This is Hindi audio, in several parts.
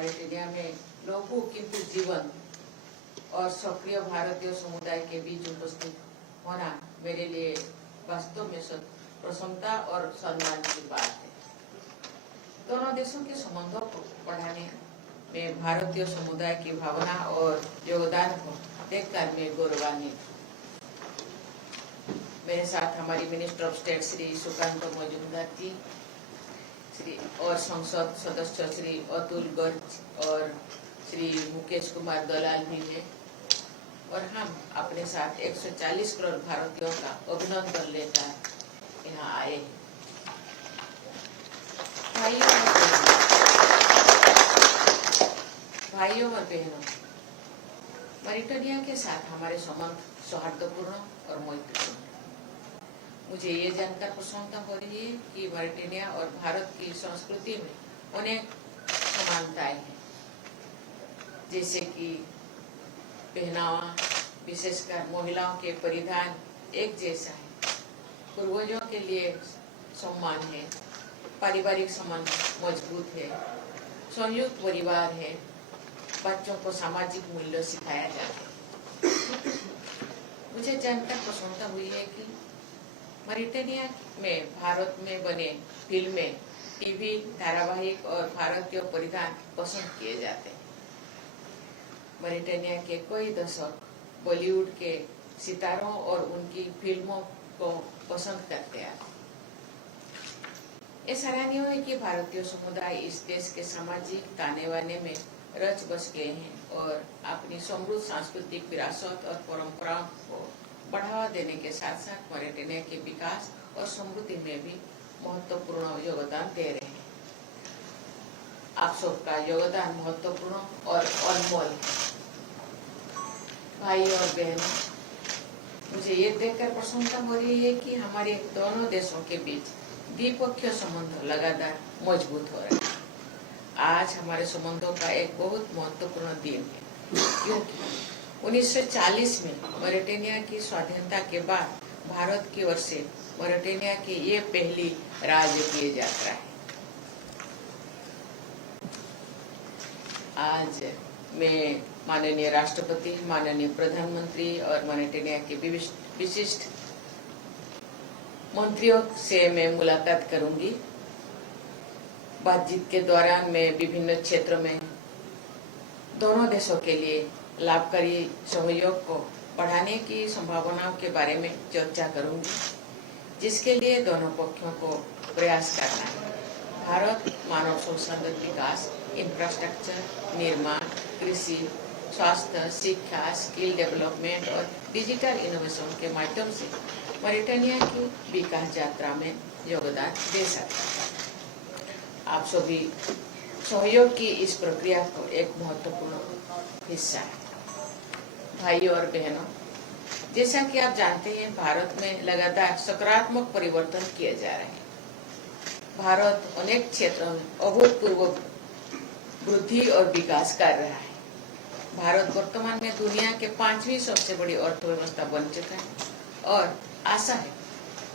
मॉरिटेनिया में लघु किंतु जीवन और सक्रिय भारतीय समुदाय के बीच उपस्थित होना मेरे लिए वास्तव में प्रसन्नता और सम्मान की बात है। दोनों देशों के संबंधों को बढ़ाने में भारतीय समुदाय की भावना और योगदान को देखकर मैं गौरवान्वित। मेरे साथ हमारी minister of state Shri Sukanta Majumdar ji और संसद सदस्य श्री अतुल गर्ग और श्री मुकेश कुमार दलाल भी हैं और हम अपने साथ 140 करोड़ भारतीयों का अभिनंदन लेकर यहाँ आए हैं। भाइयों और बहनों, मॉरिटेनिया के साथ हमारे संबंध सौहार्दपूर्ण और मैत्रीपूर्ण। मुझे ये जानकर प्रसन्नता हो रही है कि मॉरिटेनिया और भारत की संस्कृति में अनेक समानताएं हैं, जैसे कि पहनावा, विशेषकर महिलाओं के परिधान एक जैसा है, पूर्वजों के लिए सम्मान है, पारिवारिक संबंध मजबूत है, संयुक्त परिवार है, बच्चों को सामाजिक मूल्य सिखाया जाता है। मुझे जानकर प्रसन्नता हुई है कि मॉरिटेनिया में भारत में बने फिल्में, टीवी धारावाहिक और भारतीय परिधान पसंद किए जाते हैं। मॉरिटेनिया के कई दशक बॉलीवुड के सितारों और उनकी फिल्मों को पसंद करते हैं। ये सराहनीय है कि भारतीय समुदाय इस देश के सामाजिक ताने बाने में रच बस गए हैं और अपनी समृद्ध सांस्कृतिक विरासत और परंपराओं को बढ़ावा देने के साथ साथ मॉरिटेनिया के विकास और समृद्धि में भी महत्वपूर्ण योगदान दे रहे हैं। आप सबका योगदान महत्वपूर्ण और अनमोल है। भाई और बहनों, मुझे ये देखकर प्रसन्नता हो रही है कि हमारे दोनों देशों के बीच द्विपक्षीय संबंध लगातार मजबूत हो रहे हैं। आज हमारे संबंधों का एक बहुत महत्वपूर्ण दिन है, क्योंकि 1940 में मॉरिटेनिया की स्वाधीनता के बाद भारत की ओर से मॉरिटेनिया की ये पहली राजकीय यात्रा है। आज मैं माननीय राष्ट्रपति, माननीय प्रधानमंत्री और मॉरिटेनिया के विशिष्ट मंत्रियों से मैं मुलाकात करूंगी। बातचीत के दौरान मैं विभिन्न क्षेत्रों में दोनों देशों के लिए लाभकारी सहयोग को बढ़ाने की संभावनाओं के बारे में चर्चा करूंगी, जिसके लिए दोनों पक्षों को प्रयास करना है। भारत मानव संसाधन विकास, इंफ्रास्ट्रक्चर निर्माण, कृषि, स्वास्थ्य, शिक्षा, स्किल डेवलपमेंट और डिजिटल इनोवेशन के माध्यम से मॉरिटेनिया की विकास यात्रा में योगदान दे सकता है। आप सभी सहयोग की इस प्रक्रिया को एक महत्वपूर्ण हिस्सा है। भाइयों और बहनों, जैसा कि आप जानते हैं, भारत में लगातार सकारात्मक परिवर्तन किए जा रहे हैं। भारत अनेक क्षेत्रों में अभूतपूर्व वृद्धि और विकास कर रहा है। भारत वर्तमान में दुनिया के 5वीं सबसे बड़ी अर्थव्यवस्था बन चुका है और आशा है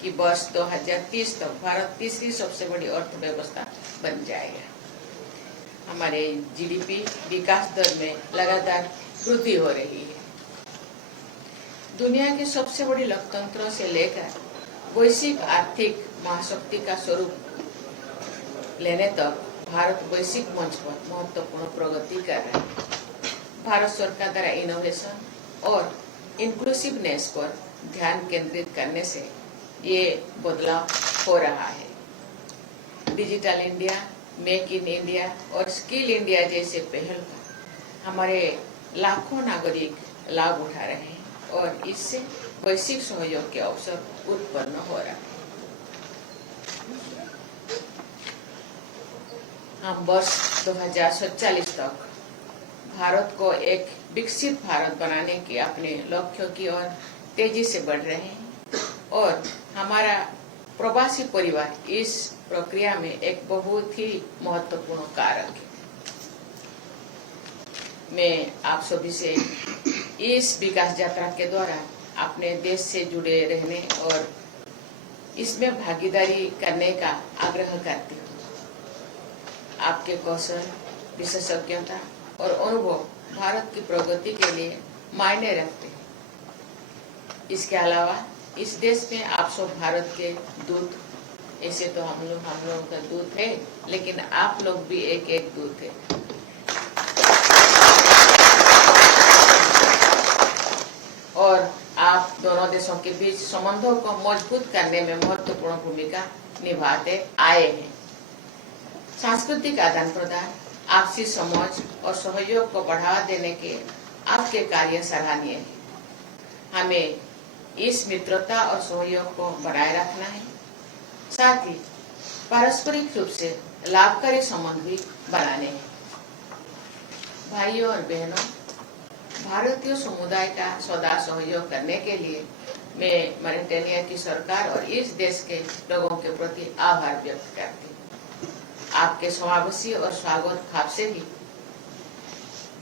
कि वर्ष 2030 तक भारत तीसरी सबसे बड़ी अर्थव्यवस्था बन जाएगा। हमारे जीडीपी विकास दर में लगातार वृद्धि हो रही है। दुनिया के सबसे बड़ी लोकतंत्रों से लेकर वैश्विक आर्थिक महाशक्ति का स्वरूप लेने तक भारत वैश्विक मंच पर महत्वपूर्ण प्रगति कर रहा है। भारत सरकार द्वारा इनोवेशन और इंक्लूसिवनेस पर ध्यान केंद्रित करने से ये बदलाव हो रहा है। Digital India, make in India और स्किल इंडिया जैसे पहल का हमारे लाखों नागरिक लाभ उठा रहे हैं और इससे वैश्विक सहयोग के अवसर उत्पन्न हो रहा है। हम वर्ष 2047 तक भारत को एक विकसित भारत बनाने के अपने लक्ष्यों की ओर तेजी से बढ़ रहे हैं और हमारा प्रवासी परिवार इस प्रक्रिया में एक बहुत ही महत्वपूर्ण कारक है। मैं आप सभी से इस विकास यात्रा के दौरान अपने देश से जुड़े रहने और इसमें भागीदारी करने का आग्रह करती हूँ। आपके कौशल, विशेषज्ञता और अनुभव भारत की प्रगति के लिए मायने रखते हैं। इसके अलावा इस देश में आप सब भारत के दूत, ऐसे तो हम लोगों का दूत है, लेकिन आप लोग भी एक दूत है। और आप दोनों देशों के बीच संबंधों को मजबूत करने में महत्वपूर्ण भूमिका निभाते आए हैं। सांस्कृतिक आदान प्रदान, आपसी समझ और सहयोग को बढ़ावा देने के आपके कार्य सराहनीय है। हमें इस मित्रता और सहयोग को बनाए रखना है, साथ ही पारस्परिक रूप से लाभकारी संबंध भी बनाने हैं। भाइयों और बहनों, भारतीय समुदाय का सदा सहयोग करने के लिए मैं मॉरिटेनिया की सरकार और इस देश के लोगों के प्रति आभार व्यक्त करती हूँ। आपके समावेशी और स्वागत भाव से भी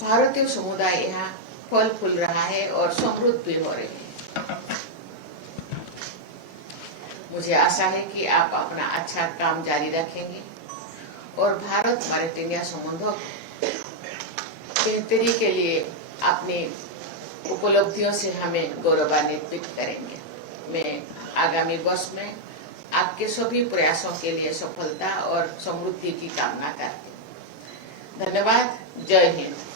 भारतीय समुदाय यहाँ फल फूल रहा है और समृद्ध भी हो रहे हैं। मुझे आशा है कि आप अपना अच्छा काम जारी रखेंगे और भारत मॉरिटेनिया संबंधों बेहतरी के लिए अपनी उपलब्धियों से हमें गौरवान्वित करेंगे। मैं आगामी वर्ष में आपके सभी प्रयासों के लिए सफलता और समृद्धि की कामना करती हूँ। धन्यवाद। जय हिंद।